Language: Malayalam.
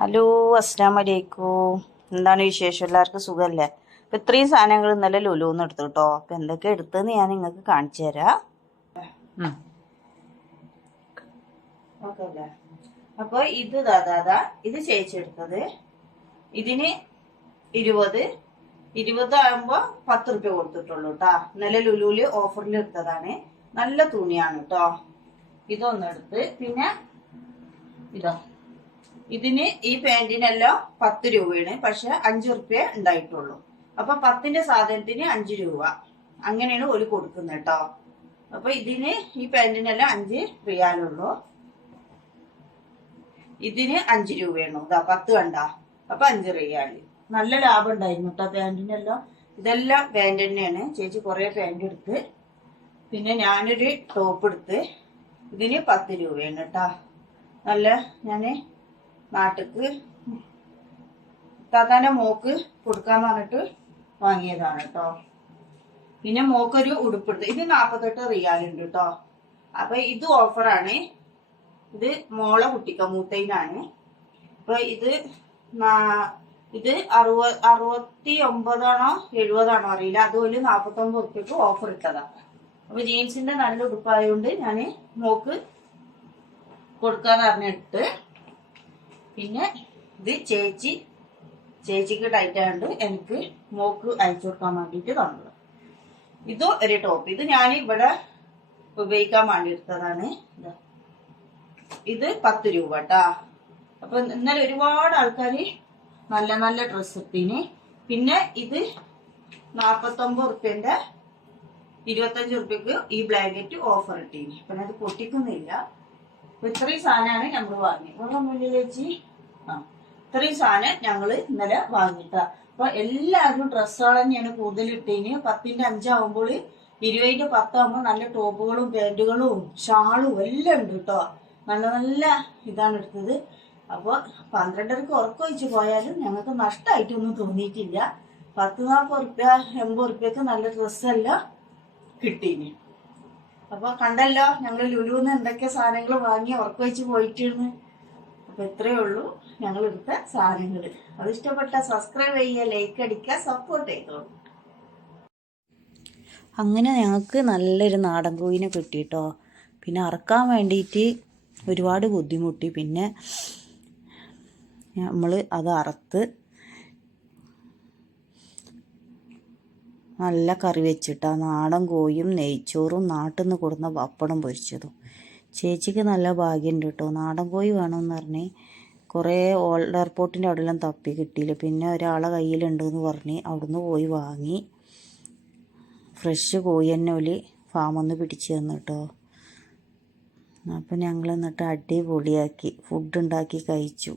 ഹലോ, അസ്സലാമു അലൈക്കും. എന്താണ് വിശേഷം? എല്ലാവർക്കും സുഖമല്ലേ? അപ്പം ഇത്രയും സാധനങ്ങൾ ഇന്നലെ ലുലുന്ന് എടുത്തു കേട്ടോ. അപ്പം എന്തൊക്കെ എടുത്തതെന്ന് ഞാൻ നിങ്ങൾക്ക് കാണിച്ചു തരാം. അപ്പോൾ ഇത് ദാദാ ഇത് ചേച്ചി എടുത്തത്. ഇതിന് 20 ആകുമ്പോൾ 10 റുപ്യ കൊടുത്തിട്ടുള്ളൂ കേട്ടോ. ഇന്നലെ ലുലുവിൽ ഓഫറിൽ എടുത്തതാണ്. നല്ല തുണിയാണ് കേട്ടോ. ഇതൊന്നെടുത്ത്, പിന്നെ ഇതോ, ഇതിന് ഈ പാന്റിനെല്ലാം 10 രൂപയാണ്. പക്ഷെ 5 റുപ്യ ഉണ്ടായിട്ടുള്ളൂ. അപ്പൊ 10ന്റെ സാധനത്തിന് 5 രൂപ, അങ്ങനെയാണ് ഒരു കൊടുക്കുന്നത് കേട്ടോ. അപ്പൊ ഇതിന് ഈ പാന്റിനെല്ലാം 5 റിയാലുള്ളൂ. ഇതിന് 5 രൂപയാണോ? ഇതാ 10 കണ്ട. അപ്പൊ 5 റിയാല്. നല്ല ലാഭം ഉണ്ടായിരുന്നു കേട്ടോ പാന്റിനെല്ലാം. ഇതെല്ലാം പാന്റ് തന്നെയാണ്. ചേച്ചി കുറെ പാന്റ് എടുത്ത്, പിന്നെ ഞാനൊരു ടോപ്പ് എടുത്ത്. ഇതിന് 10 രൂപയാണ് കേട്ടോ. നല്ല ഞാന് നാട്ടിക്ക് താത്താന്റെ മോക്ക് കൊടുക്കാന്ന് പറഞ്ഞിട്ട് വാങ്ങിയതാണ് കേട്ടോ. പിന്നെ മോക്കൊരു ഉടുപ്പെടുത്ത്. ഇത് 48 റിയാലുണ്ട് കേട്ടോ. അപ്പൊ ഇത് ഓഫറാണ്. ഇത് മോളെ കുട്ടിക്ക മൂത്തയിലാണ്. അപ്പൊ ഇത് 69 70 അറിയില്ല. അതുപോലെ 49 റുപ്യക്ക് ഓഫർ ഇട്ടതാണ്. അപ്പൊ ജീൻസിന്റെ നല്ല ഉടുപ്പായതുകൊണ്ട് ഞാന് മോക്ക് കൊടുക്കാന്ന് പറഞ്ഞിട്ട്, പിന്നെ ഇത് ചേച്ചിക്ക് ടൈറ്റ് ആയതുകൊണ്ട് എനിക്ക് മോക്ക് അയച്ചു കൊടുക്കാൻ വേണ്ടിട്ട് തന്നത്. ഇത് ഒരു ടോപ്പ്. ഇത് ഞാൻ ഇവിടെ ഉപയോഗിക്കാൻ വേണ്ടി എടുത്തതാണ്. ഇത് 10 രൂപ കേട്ടാ. അപ്പൊ ഇന്നലെ ഒരുപാട് ആൾക്കാര് നല്ല നല്ല ഡ്രസ്സ് ഇട്ടീന്. പിന്നെ ഇത് 49 റുപ്യന്റെ 25 റുപ്യക്ക് ഈ ബ്ലാങ്കറ്റ് ഓഫർ ഇട്ടീന്. പിന്നെ അത് പൊട്ടിക്കുന്നില്ല. അപ്പൊ ഇത്രയും സാധനമാണ് ഞങ്ങള് വാങ്ങി. ഇവിടെ മുന്നിൽ വെച്ച് ഇത്രയും സാധനം ഞങ്ങള് ഇന്നലെ വാങ്ങിട്ടാ. അപ്പൊ എല്ലാവരും ഡ്രസ്സുകൾ തന്നെയാണ് കൂടുതൽ ഇട്ടീന്. 10ന്റെ 5 ആവുമ്പോൾ 20ന്റെ 10 ആവുമ്പോൾ നല്ല ടോപ്പുകളും പാന്റുകളും ഷാളും എല്ലാം ഉണ്ട് കേട്ടോ. നല്ല നല്ല ഇതാണ് എടുത്തത്. അപ്പൊ 12ക്ക് ഉറക്കൊഴിച്ച് പോയാലും ഞങ്ങൾക്ക് നഷ്ടമായിട്ടൊന്നും തോന്നിയിട്ടില്ല. 40 റുപ്യ 80 റുപ്യക്ക് നല്ല ഡ്രസ്സെല്ലാം കിട്ടീന്. അപ്പൊ കണ്ടല്ലോ ഞങ്ങൾ ലുലുന്ന് എന്തൊക്കെ സാധനങ്ങൾ വാങ്ങി ഉറക്കൊഴിച്ച് പോയിട്ടിരുന്നു. അപ്പൊ ഇത്രയേ ഉള്ളൂ ഞങ്ങൾ എടുത്ത സാധനങ്ങൾ. അത് ഇഷ്ടപ്പെട്ട സബ്സ്ക്രൈബ് ചെയ്യുക, ലൈക്ക് അടിക്കുക, സപ്പോർട്ട് ചെയ്തോളൂ. അങ്ങനെ ഞങ്ങൾക്ക് നല്ലൊരു നാടൻ കോഴിനെ കിട്ടിട്ടോ. പിന്നെ അറക്കാൻ വേണ്ടിയിട്ട് ഒരുപാട് ബുദ്ധിമുട്ടി. പിന്നെ നമ്മൾ അത് അറുത്ത് നല്ല കറി വെച്ചിട്ടാ. നാടൻ കോഴിയും നെയ്ച്ചോറും നാട്ടിൽ നിന്ന് കൊടുന്ന പപ്പടം പൊരിച്ചതും. ചേച്ചിക്ക് നല്ല ഭാഗ്യമുണ്ട് കേട്ടോ. നാടൻ കോഴി വേണമെന്ന് പറഞ്ഞ് കുറേ ഓൾഡ് എയർപോർട്ടിൻ്റെ അവിടെ എല്ലാം തപ്പി കിട്ടിയില്ല. പിന്നെ ഒരാളെ കയ്യിലുണ്ടെന്ന് പറഞ്ഞ് അവിടുന്ന് പോയി വാങ്ങി. ഫ്രഷ് കോഴി തന്നെ ഒരു ഫാമൊന്ന് പിടിച്ച് തന്നു കേട്ടോ. അപ്പം ഞങ്ങൾ എന്നിട്ട് അടിപൊളിയാക്കി ഫുഡ് ഉണ്ടാക്കി കഴിച്ചു.